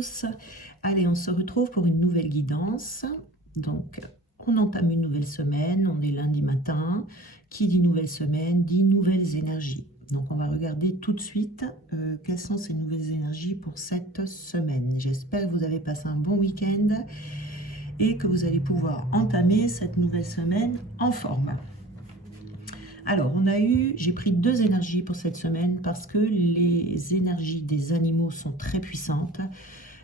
tous. Allez, on se retrouve pour une nouvelle guidance. Donc, on entame une nouvelle semaine, on est lundi matin. Qui dit nouvelle semaine, dit nouvelles énergies. Donc, on va regarder tout de suite quelles sont ces nouvelles énergies pour cette semaine. J'espère que vous avez passé un bon week-end et que vous allez pouvoir entamer cette nouvelle semaine en forme. Alors, j'ai pris deux énergies pour cette semaine parce que les énergies des animaux sont très puissantes.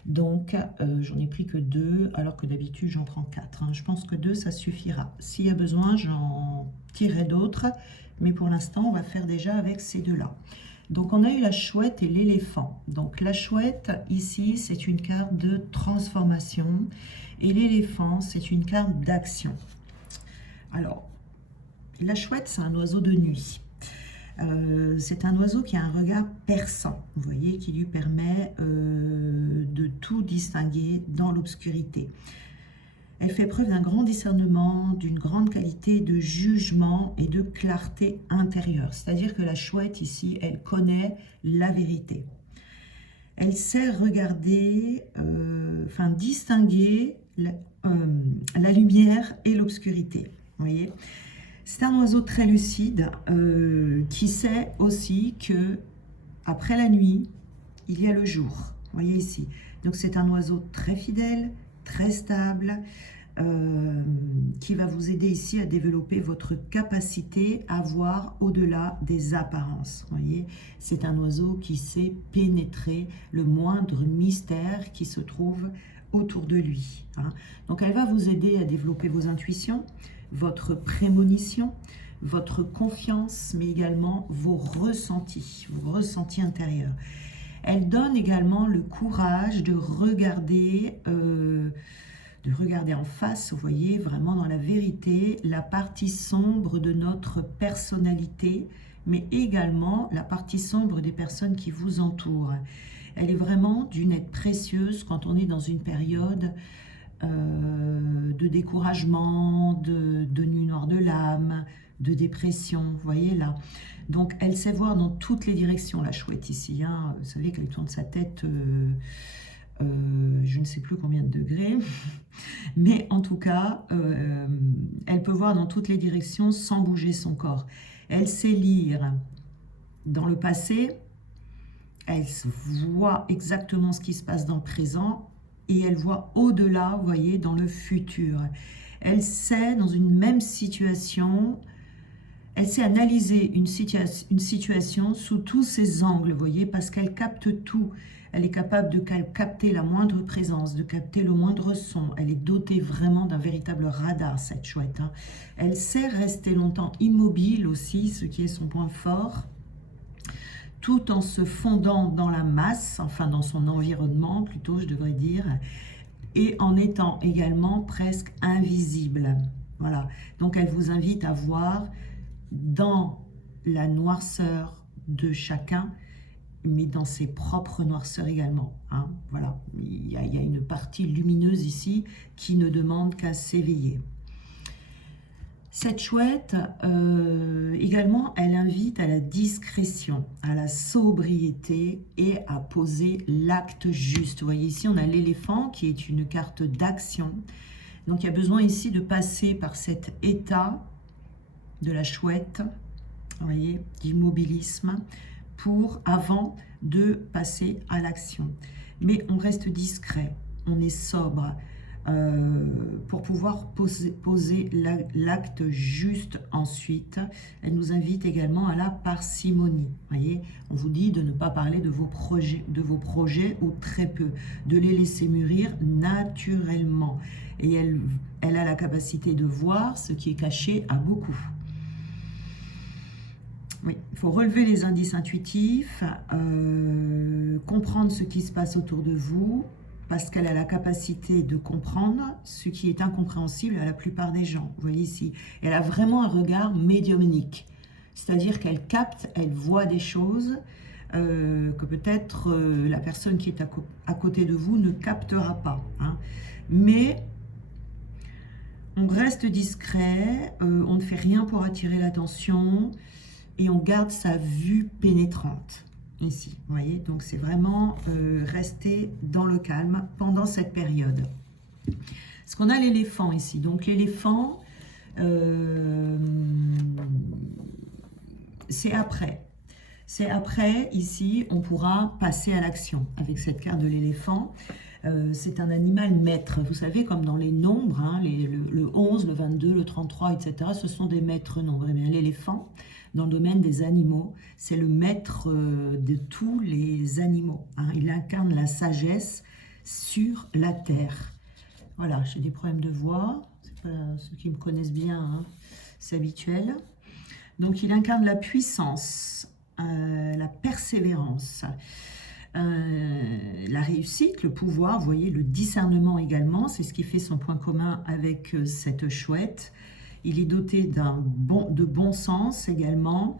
Donc, j'en ai pris que deux, alors que d'habitude, j'en prends quatre. Je pense que deux, ça suffira. S'il y a besoin, j'en tirerai d'autres. Mais pour l'instant, on va faire déjà avec ces deux-là. Donc, on a eu la chouette et l'éléphant. Donc, la chouette, ici, c'est une carte de transformation. Et l'éléphant, c'est une carte d'action. Alors, la chouette, c'est un oiseau de nuit. C'est un oiseau qui a un regard perçant, vous voyez, qui lui permet de tout distinguer dans l'obscurité. Elle fait preuve d'un grand discernement, d'une grande qualité de jugement et de clarté intérieure. C'est-à-dire que la chouette, ici, elle connaît la vérité. Elle sait regarder, distinguer la lumière et l'obscurité, vous voyez. C'est un oiseau très lucide qui sait aussi que après la nuit, il y a le jour. Vous voyez ici. Donc c'est un oiseau très fidèle, très stable, qui va vous aider ici à développer votre capacité à voir au-delà des apparences. Vous voyez, c'est un oiseau qui sait pénétrer le moindre mystère qui se trouve autour de lui. Donc elle va vous aider à développer vos intuitions, votre prémonition, votre confiance, mais également vos ressentis intérieurs. Elle donne également le courage de regarder en face, vous voyez, vraiment dans la vérité, la partie sombre de notre personnalité, mais également la partie sombre des personnes qui vous entourent. Elle est vraiment d'une aide précieuse quand on est dans une période de découragement, de nuit noire de l'âme, de dépression, vous voyez là. Donc elle sait voir dans toutes les directions, la chouette ici. Vous savez qu'elle tourne sa tête, je ne sais plus combien de degrés, mais en tout cas, elle peut voir dans toutes les directions sans bouger son corps. Elle sait lire dans le passé, elle voit exactement ce qui se passe dans le présent, et elle voit au-delà, vous voyez, dans le futur. Elle sait, dans une même situation, elle sait analyser une situation sous tous ses angles, vous voyez, parce qu'elle capte tout. Elle est capable de capter la moindre présence, de capter le moindre son. Elle est dotée vraiment d'un véritable radar, cette chouette. Elle sait rester longtemps immobile aussi, ce qui est son point fort, tout en se fondant dans la masse, enfin dans son environnement plutôt, je devrais dire, et en étant également presque invisible. Voilà. Donc elle vous invite à voir dans la noirceur de chacun, mais dans ses propres noirceurs également. Voilà. Il y a une partie lumineuse ici qui ne demande qu'à s'éveiller. Cette chouette, également, elle invite à la discrétion, à la sobriété et à poser l'acte juste. Vous voyez, ici, on a l'éléphant qui est une carte d'action. Donc, il y a besoin ici de passer par cet état de la chouette, vous voyez, d'immobilisme, avant de passer à l'action. Mais on reste discret, on est sobre, pour pouvoir poser l'acte juste ensuite. Elle nous invite également à la parcimonie. Voyez, on vous dit de ne pas parler de vos projets ou très peu, de les laisser mûrir naturellement. Et elle a la capacité de voir ce qui est caché à beaucoup. Oui, il faut relever les indices intuitifs, comprendre ce qui se passe autour de vous, parce qu'elle a la capacité de comprendre ce qui est incompréhensible à la plupart des gens. Vous voyez ici, elle a vraiment un regard médiumnique, c'est-à-dire qu'elle capte, elle voit des choses que peut-être la personne qui est à côté de vous ne captera pas. Mais on reste discret, on ne fait rien pour attirer l'attention et on garde sa vue pénétrante. ici, vous voyez. Donc c'est vraiment rester dans le calme pendant cette période. Parce qu'on a l'éléphant ici. Donc l'éléphant, c'est après. C'est après, ici, on pourra passer à l'action avec cette carte de l'éléphant. C'est un animal maître. Vous savez, comme dans les nombres, hein, le 11, le 22, le 33, etc., ce sont des maîtres nombres. Et bien l'éléphant, dans le domaine des animaux, c'est le maître de tous les animaux. Hein. Il incarne la sagesse sur la terre. Voilà, j'ai des problèmes de voix. Ceux qui me connaissent bien, hein, c'est habituel. Donc, il incarne la puissance, la persévérance, la réussite, le pouvoir, vous voyez, le discernement également. C'est ce qui fait son point commun avec cette chouette. Il est doté de bon sens également,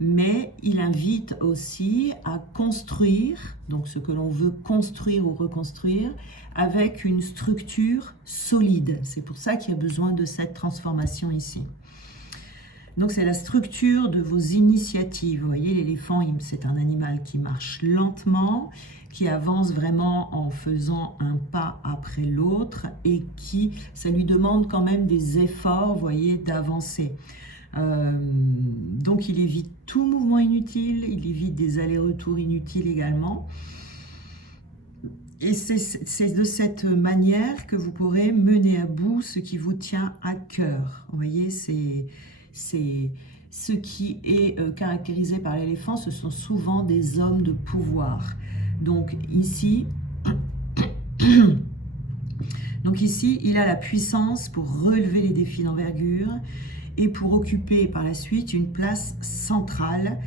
mais il invite aussi à construire, donc ce que l'on veut construire ou reconstruire, avec une structure solide. C'est pour ça qu'il y a besoin de cette transformation ici. Donc c'est la structure de vos initiatives. Vous voyez, l'éléphant, c'est un animal qui marche lentement, qui avance vraiment en faisant un pas après l'autre et ça lui demande quand même des efforts, vous voyez, d'avancer. Donc il évite tout mouvement inutile, il évite des allers-retours inutiles également. Et c'est de cette manière que vous pourrez mener à bout ce qui vous tient à cœur. Vous voyez, c'est ce qui est caractérisé par l'éléphant, ce sont souvent des hommes de pouvoir. Donc ici, il a la puissance pour relever les défis d'envergure et pour occuper par la suite une place centrale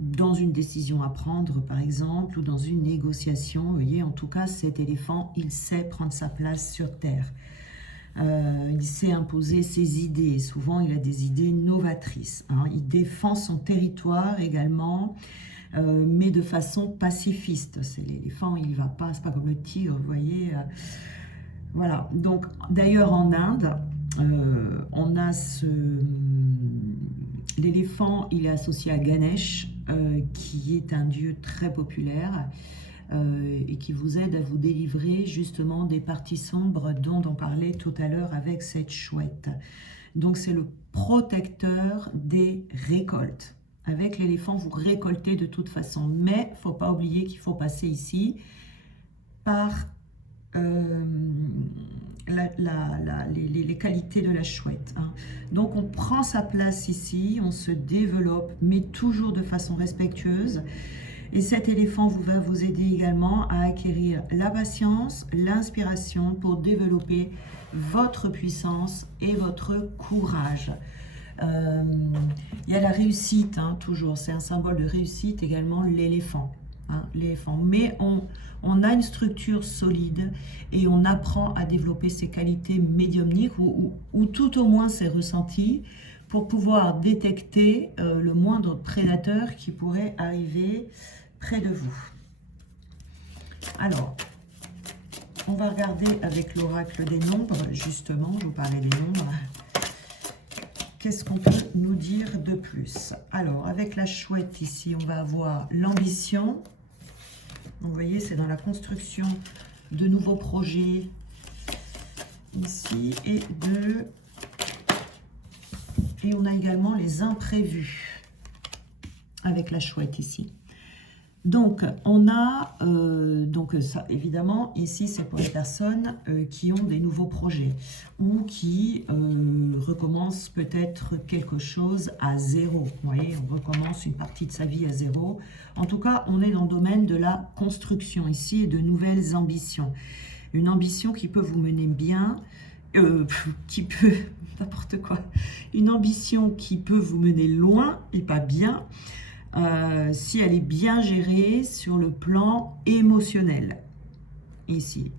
dans une décision à prendre, par exemple, ou dans une négociation. Vous voyez, en tout cas, cet éléphant, il sait prendre sa place sur Terre. Il sait imposer ses idées. Souvent, il a des idées novatrices. Hein. Il défend son territoire également, mais de façon pacifiste. C'est l'éléphant, il ne va pas, c'est pas comme le tigre, vous voyez. Voilà. Donc, d'ailleurs, en Inde, on a l'éléphant, il est associé à Ganesh, qui est un dieu très populaire et qui vous aide à vous délivrer justement des parties sombres dont on parlait tout à l'heure avec cette chouette. Donc c'est le protecteur des récoltes. Avec l'éléphant, vous récoltez de toute façon, mais il ne faut pas oublier qu'il faut passer ici par les qualités de la chouette. Hein. Donc on prend sa place ici, on se développe, mais toujours de façon respectueuse. Et cet éléphant va vous aider également à acquérir la patience, l'inspiration pour développer votre puissance et votre courage. Il y a la réussite, hein, toujours, c'est un symbole de réussite également, l'éléphant. Hein, l'éléphant. Mais on a une structure solide et on apprend à développer ses qualités médiumniques ou tout au moins ses ressentis pour pouvoir détecter le moindre prédateur qui pourrait arriver près de vous. Alors, on va regarder avec l'oracle des nombres, justement, je vous parlais des nombres. Qu'est-ce qu'on peut nous dire de plus? Alors, avec la chouette ici, on va avoir l'ambition. Donc, vous voyez, c'est dans la construction de nouveaux projets ici et on a également les imprévus avec la chouette ici. Donc, on a, ça, évidemment, ici, c'est pour les personnes qui ont des nouveaux projets ou qui recommencent peut-être quelque chose à zéro. Vous voyez, on recommence une partie de sa vie à zéro. En tout cas, on est dans le domaine de la construction ici et de nouvelles ambitions. Une ambition qui peut vous mener bien, n'importe quoi. Une ambition qui peut vous mener loin et pas bien. Si elle est bien gérée sur le plan émotionnel. Ici.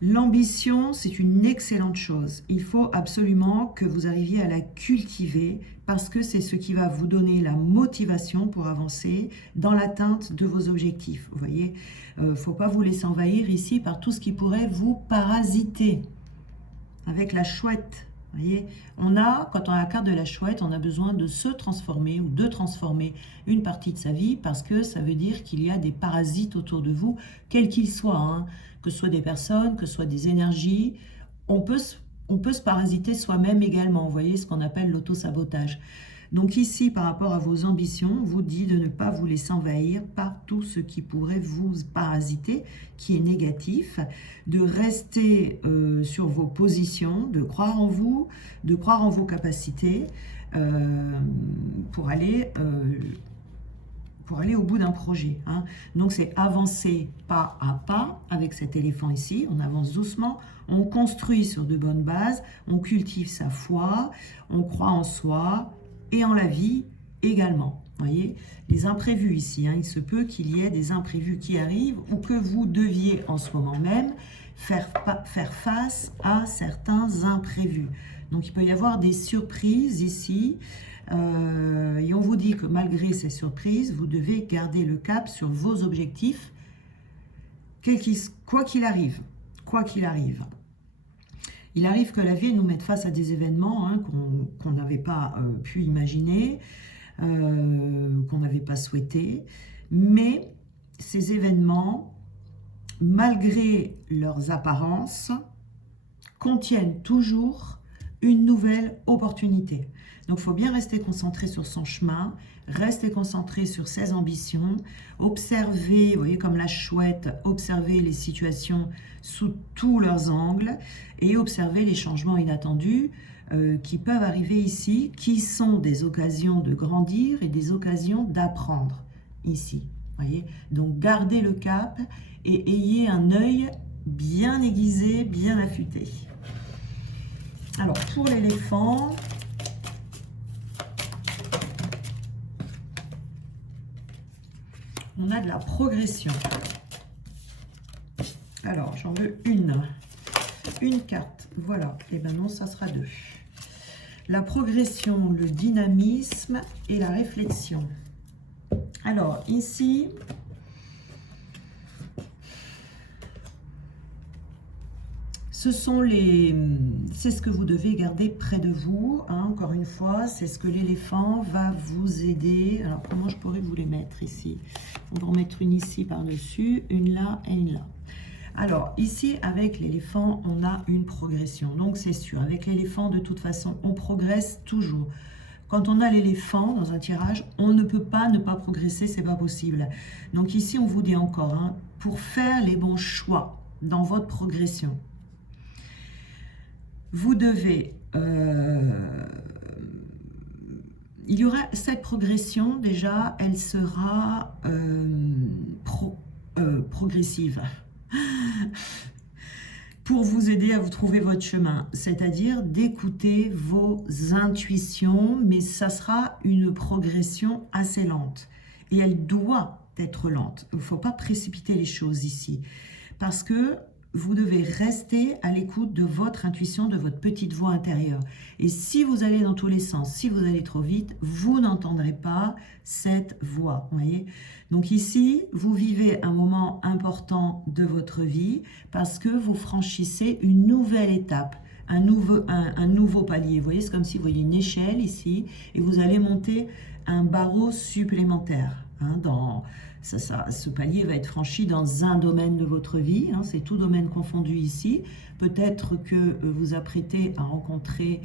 L'ambition, c'est une excellente chose. Il faut absolument que vous arriviez à la cultiver parce que c'est ce qui va vous donner la motivation pour avancer dans l'atteinte de vos objectifs. Vous voyez, il ne faut pas vous laisser envahir ici par tout ce qui pourrait vous parasiter. Avec la chouette, Vous voyez, quand on a la carte de la chouette, on a besoin de se transformer ou de transformer une partie de sa vie parce que ça veut dire qu'il y a des parasites autour de vous, quels qu'ils soient, hein, que ce soit des personnes, que ce soit des énergies. On peut se parasiter soi-même également, vous voyez, ce qu'on appelle l'auto-sabotage. Donc ici, par rapport à vos ambitions, on vous dit de ne pas vous laisser envahir par tout ce qui pourrait vous parasiter, qui est négatif, de rester sur vos positions, de croire en vous, de croire en vos capacités pour aller au bout d'un projet. Hein. Donc c'est avancer pas à pas avec cet éléphant ici, on avance doucement, on construit sur de bonnes bases, on cultive sa foi, on croit en soi, et en la vie également. Vous voyez, les imprévus ici, hein, il se peut qu'il y ait des imprévus qui arrivent ou que vous deviez en ce moment même faire face à certains imprévus. Donc il peut y avoir des surprises ici et on vous dit que malgré ces surprises, vous devez garder le cap sur vos objectifs, quoi qu'il arrive. Quoi qu'il arrive. Il arrive que la vie nous mette face à des événements hein, qu'on n'avait pas pu imaginer, qu'on n'avait pas souhaité. Mais ces événements, malgré leurs apparences, contiennent toujours une nouvelle opportunité. Donc, il faut bien rester concentré sur son chemin, rester concentré sur ses ambitions, observer, vous voyez, comme la chouette, observer les situations sous tous leurs angles et observer les changements inattendus qui peuvent arriver ici, qui sont des occasions de grandir et des occasions d'apprendre ici. Voyez, donc, gardez le cap et ayez un œil bien aiguisé, bien affûté. Alors, pour l'éléphant, on a de la progression. Alors, j'en veux une carte. Voilà, et bien non, ça sera 2. La progression, le dynamisme et la réflexion. Alors, ici, c'est ce que vous devez garder près de vous. Hein, encore une fois, c'est ce que l'éléphant va vous aider. Alors, comment je pourrais vous les mettre ici? On va en mettre une ici par-dessus, une là et une là. Alors, ici, avec l'éléphant, on a une progression. Donc, c'est sûr, avec l'éléphant, de toute façon, on progresse toujours. Quand on a l'éléphant dans un tirage, on ne peut pas ne pas progresser, c'est pas possible. Donc, ici, on vous dit encore, hein, pour faire les bons choix dans votre progression, vous devez, il y aura cette progression, déjà, elle sera progressive pour vous aider à vous trouver votre chemin, c'est-à-dire d'écouter vos intuitions, mais ça sera une progression assez lente et elle doit être lente. Il ne faut pas précipiter les choses ici parce que vous devez rester à l'écoute de votre intuition, de votre petite voix intérieure. Et si vous allez dans tous les sens, si vous allez trop vite, vous n'entendrez pas cette voix. Voyez. Donc ici, vous vivez un moment important de votre vie parce que vous franchissez une nouvelle étape, un nouveau palier. Vous voyez, c'est comme si vous voyez une échelle ici et vous allez monter un barreau supplémentaire. Hein, ce palier va être franchi dans un domaine de votre vie, hein, c'est tout domaine confondu ici. Peut-être que vous apprêtez à rencontrer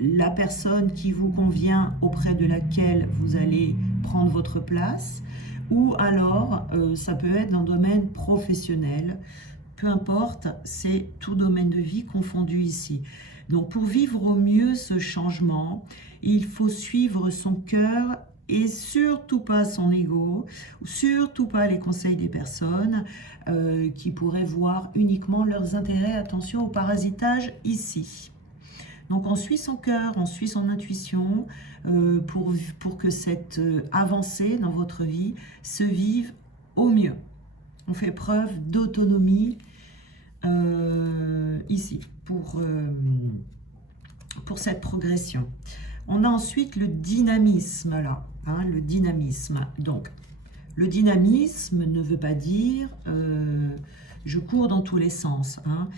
la personne qui vous convient, auprès de laquelle vous allez prendre votre place, ou alors ça peut être dans le domaine professionnel. Peu importe, c'est tout domaine de vie confondu ici. Donc pour vivre au mieux ce changement, il faut suivre son cœur et surtout pas son ego, surtout pas les conseils des personnes qui pourraient voir uniquement leurs intérêts. Attention au parasitage ici. Donc on suit son cœur, on suit son intuition pour que cette avancée dans votre vie se vive au mieux. On fait preuve d'autonomie ici pour cette progression. On a ensuite le dynamisme là, hein, le dynamisme. Donc, le dynamisme ne veut pas dire Je cours dans tous les sens. Hein.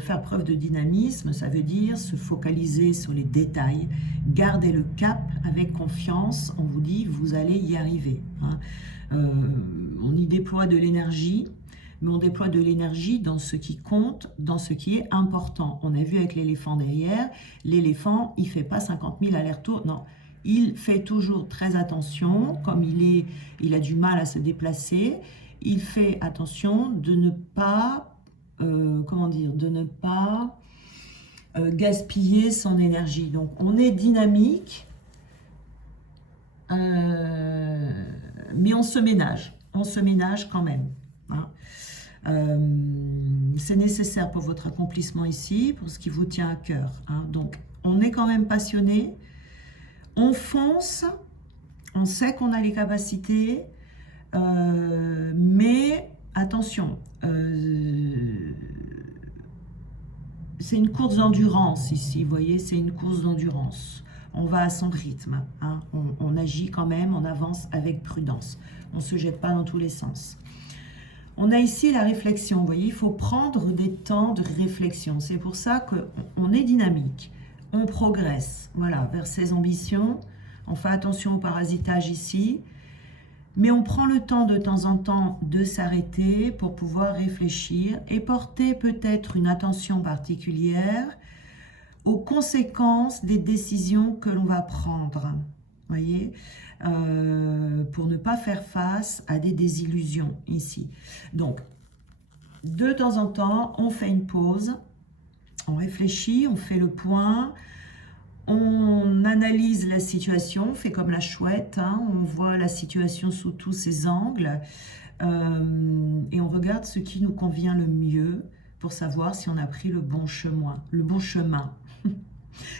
Faire preuve de dynamisme, ça veut dire se focaliser sur les détails, garder le cap avec confiance. On vous dit, vous allez y arriver. Hein. On y déploie de l'énergie, mais on déploie de l'énergie dans ce qui compte, dans ce qui est important. On a vu avec l'éléphant derrière, l'éléphant, il ne fait pas 50 000 allers-retours, non. Il fait toujours très attention, comme il a du mal à se déplacer, il fait attention de ne pas, gaspiller son énergie. Donc on est dynamique, mais on se ménage quand même. Hein. C'est nécessaire pour votre accomplissement ici, pour ce qui vous tient à cœur. Hein. Donc on est quand même passionné. On fonce, on sait qu'on a les capacités, mais attention, c'est une course d'endurance ici, vous voyez, c'est une course d'endurance. On va à son rythme, hein, on agit quand même, on avance avec prudence, on ne se jette pas dans tous les sens. On a ici la réflexion, vous voyez, il faut prendre des temps de réflexion, c'est pour ça qu'on est dynamique. On progresse, voilà, vers ses ambitions. On fait attention au parasitage ici. Mais on prend le temps de temps en temps de s'arrêter pour pouvoir réfléchir et porter peut-être une attention particulière aux conséquences des décisions que l'on va prendre. Voyez, pour ne pas faire face à des désillusions ici. Donc, de temps en temps, on fait une pause. On réfléchit, on fait le point, on analyse la situation, on fait comme la chouette, hein, on voit la situation sous tous ses angles et on regarde ce qui nous convient le mieux pour savoir si on a pris le bon chemin.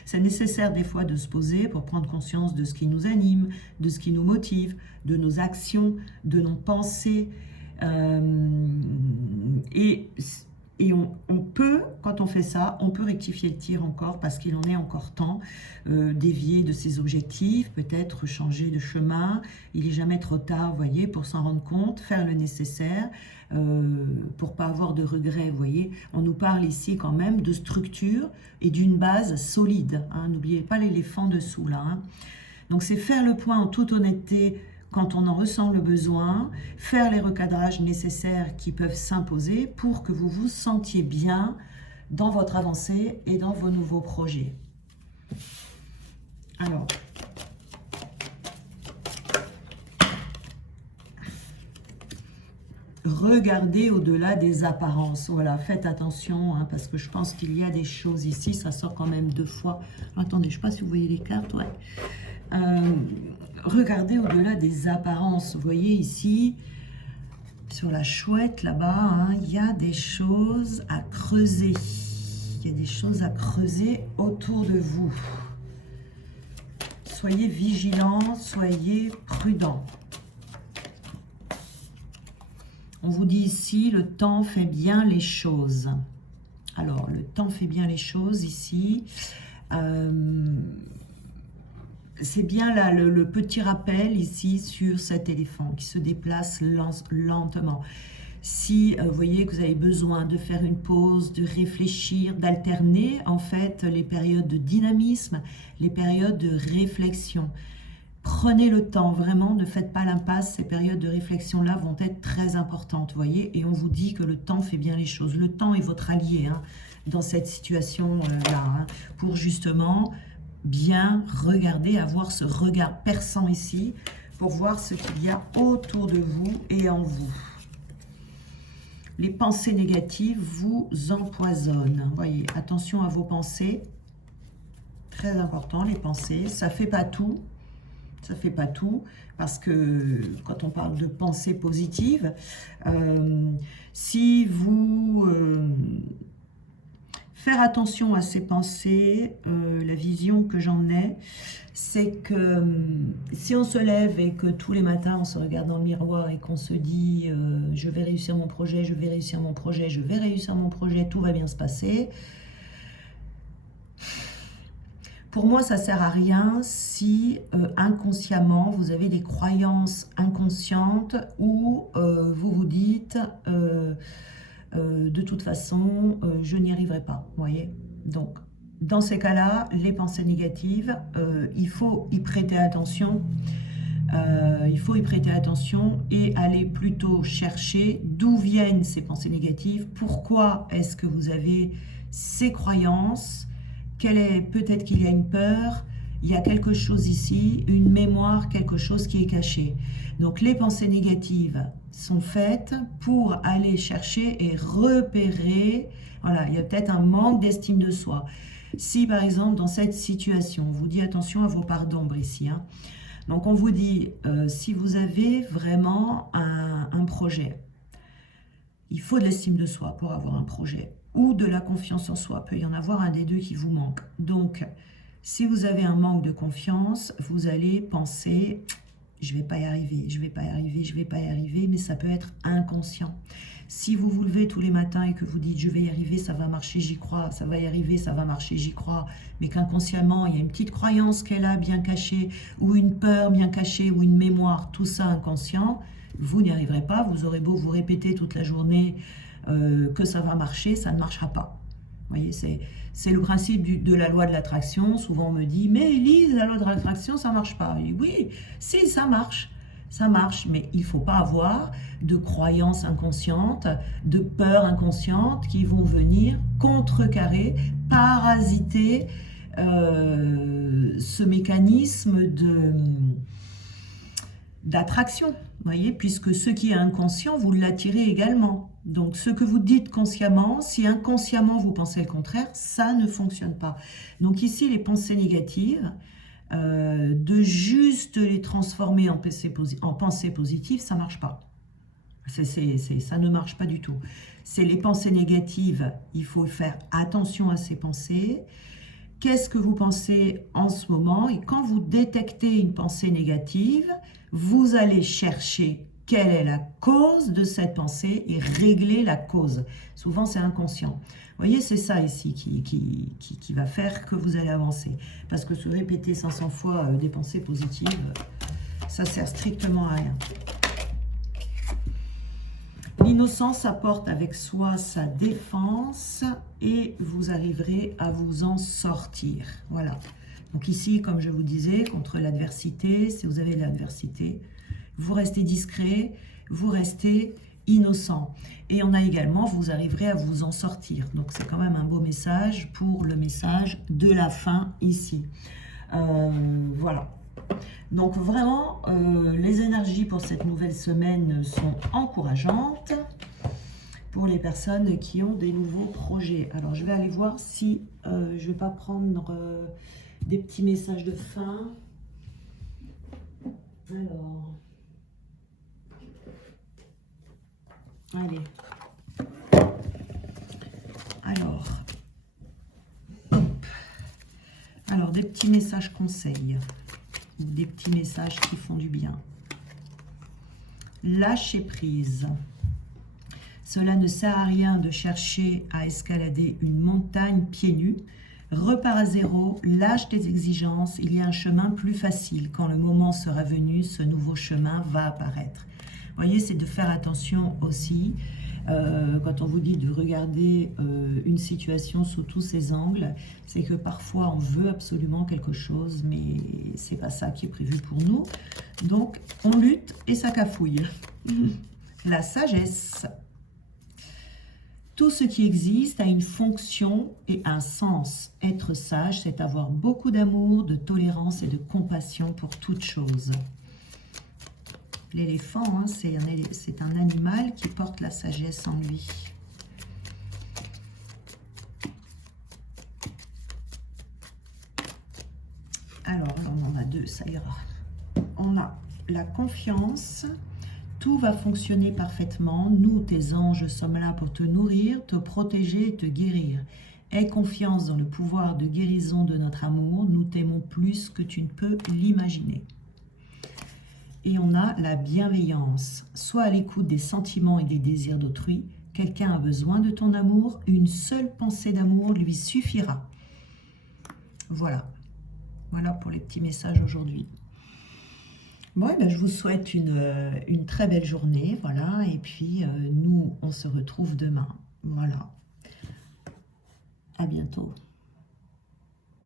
C'est nécessaire des fois de se poser pour prendre conscience de ce qui nous anime, de ce qui nous motive, de nos actions, de nos pensées et on peut, quand on fait ça, on peut rectifier le tir encore parce qu'il en est encore temps, dévier de ses objectifs, peut-être changer de chemin. Il n'est jamais trop tard, vous voyez, pour s'en rendre compte, faire le nécessaire pour pas avoir de regrets, vous voyez. On nous parle ici quand même de structure et d'une base solide. Hein. N'oubliez pas l'éléphant dessous là. Hein. Donc c'est faire le point en toute honnêteté quand on en ressent le besoin, faire les recadrages nécessaires qui peuvent s'imposer pour que vous vous sentiez bien dans votre avancée et dans vos nouveaux projets. Alors, regardez au-delà des apparences. Voilà, faites attention, hein, parce que je pense qu'il y a des choses ici, ça sort quand même 2 fois. Attendez, je ne sais pas si vous voyez les cartes, ouais. Regardez au-delà des apparences. Vous voyez ici, sur la chouette là-bas, hein, il y a des choses à creuser. Il y a des choses à creuser autour de vous. Soyez vigilants, soyez prudents. On vous dit ici, le temps fait bien les choses. Alors, le temps fait bien les choses ici. C'est bien là le petit rappel ici sur cet éléphant qui se déplace lentement. Si vous voyez que vous avez besoin de faire une pause, de réfléchir, d'alterner en fait les périodes de dynamisme, les périodes de réflexion. Prenez le temps, vraiment, ne faites pas l'impasse, ces périodes de réflexion-là vont être très importantes, vous voyez, et on vous dit que le temps fait bien les choses. Le temps est votre allié hein, dans cette situation-là, hein, pour justement bien regarder, avoir ce regard perçant ici, pour voir ce qu'il y a autour de vous et en vous. Les pensées négatives vous empoisonnent, vous voyez, attention à vos pensées, très important, les pensées, ça fait pas tout. Ça fait pas tout, parce que quand on parle de pensée positive, si vous... faire attention à ces pensées, la vision que j'en ai, c'est que si on se lève et que tous les matins on se regarde dans le miroir et qu'on se dit je vais réussir mon projet, je vais réussir mon projet, je vais réussir mon projet, tout va bien se passer. Pour moi, ça ne sert à rien si inconsciemment, vous avez des croyances inconscientes où vous vous dites de toute façon, je n'y arriverai pas, vous voyez. Donc, dans ces cas-là, les pensées négatives, il faut y prêter attention. Il faut y prêter attention et aller plutôt chercher d'où viennent ces pensées négatives, pourquoi est-ce que vous avez ces croyances, peut-être qu'il y a une peur, il y a quelque chose ici, une mémoire, quelque chose qui est caché. Donc les pensées négatives sont faites pour aller chercher et repérer, voilà, il y a peut-être un manque d'estime de soi. Si par exemple dans cette situation, on vous dit attention à vos parts d'ombre ici, hein. Donc on vous dit, si vous avez vraiment un projet, il faut de l'estime de soi pour avoir un projet, ou de la confiance en soi, peut y en avoir un des deux qui vous manque. Donc, si vous avez un manque de confiance, vous allez penser, je ne vais pas y arriver, je ne vais pas y arriver, je ne vais pas y arriver, mais ça peut être inconscient. Si vous vous levez tous les matins et que vous dites, je vais y arriver, ça va marcher, j'y crois, ça va y arriver, ça va marcher, j'y crois, mais qu'inconsciemment, il y a une petite croyance qu'elle a bien cachée, ou une peur bien cachée, ou une mémoire, tout ça inconscient, vous n'y arriverez pas, vous aurez beau vous répéter toute la journée que ça va marcher, ça ne marchera pas. Vous voyez, c'est le principe de la loi de l'attraction. Souvent on me dit, mais Elise, la loi de l'attraction, ça ne marche pas. Et oui, si, ça marche, mais il ne faut pas avoir de croyances inconscientes, de peurs inconscientes qui vont venir contrecarrer, parasiter ce mécanisme d'attraction, vous voyez, puisque ce qui est inconscient, vous l'attirez également. Donc, ce que vous dites consciemment, si inconsciemment vous pensez le contraire, ça ne fonctionne pas. Donc ici, les pensées négatives, de juste les transformer en pensées positives, ça ne marche pas. Ça ne marche pas du tout. C'est les pensées négatives, il faut faire attention à ces pensées. Qu'est-ce que vous pensez en ce moment? Et quand vous détectez une pensée négative, vous allez chercher quelle est la cause de cette pensée et régler la cause. Souvent, c'est inconscient. Vous voyez, c'est ça ici qui va faire que vous allez avancer. Parce que se répéter 500 fois des pensées positives, ça sert strictement à rien. L'innocence apporte avec soi sa défense et vous arriverez à vous en sortir. Voilà. Donc ici, comme je vous disais, contre l'adversité, si vous avez l'adversité, vous restez discret, vous restez innocent. Et on a également, vous arriverez à vous en sortir. Donc c'est quand même un beau message pour le message de la fin ici. Voilà. Donc vraiment, les énergies pour cette nouvelle semaine sont encourageantes pour les personnes qui ont des nouveaux projets. Alors je vais aller voir si je ne vais pas prendre des petits messages de fin. Alors, allez. Alors des petits messages conseils. Des petits messages qui font du bien. Lâcher prise. Cela ne sert à rien de chercher à escalader une montagne pieds nus. Repars à zéro, lâche tes exigences. Il y a un chemin plus facile. Quand le moment sera venu, ce nouveau chemin va apparaître. Vous voyez, c'est de faire attention aussi. Quand on vous dit de regarder une situation sous tous ses angles, c'est que parfois on veut absolument quelque chose, mais c'est pas ça qui est prévu pour nous. Donc on lutte et ça cafouille. La sagesse. Tout ce qui existe a une fonction et un sens. Être sage, c'est avoir beaucoup d'amour, de tolérance et de compassion pour toute chose. L'éléphant, hein, c'est un animal qui porte la sagesse en lui. Alors, là, on en a deux, ça ira. On a la confiance. Tout va fonctionner parfaitement. Nous, tes anges, sommes là pour te nourrir, te protéger et te guérir. Aie confiance dans le pouvoir de guérison de notre amour. Nous t'aimons plus que tu ne peux l'imaginer. Et on a la bienveillance. Sois à l'écoute des sentiments et des désirs d'autrui. Quelqu'un a besoin de ton amour. Une seule pensée d'amour lui suffira. Voilà. Voilà pour les petits messages aujourd'hui. Bon, eh ben, je vous souhaite une très belle journée, voilà, et puis nous, on se retrouve demain. Voilà, à bientôt.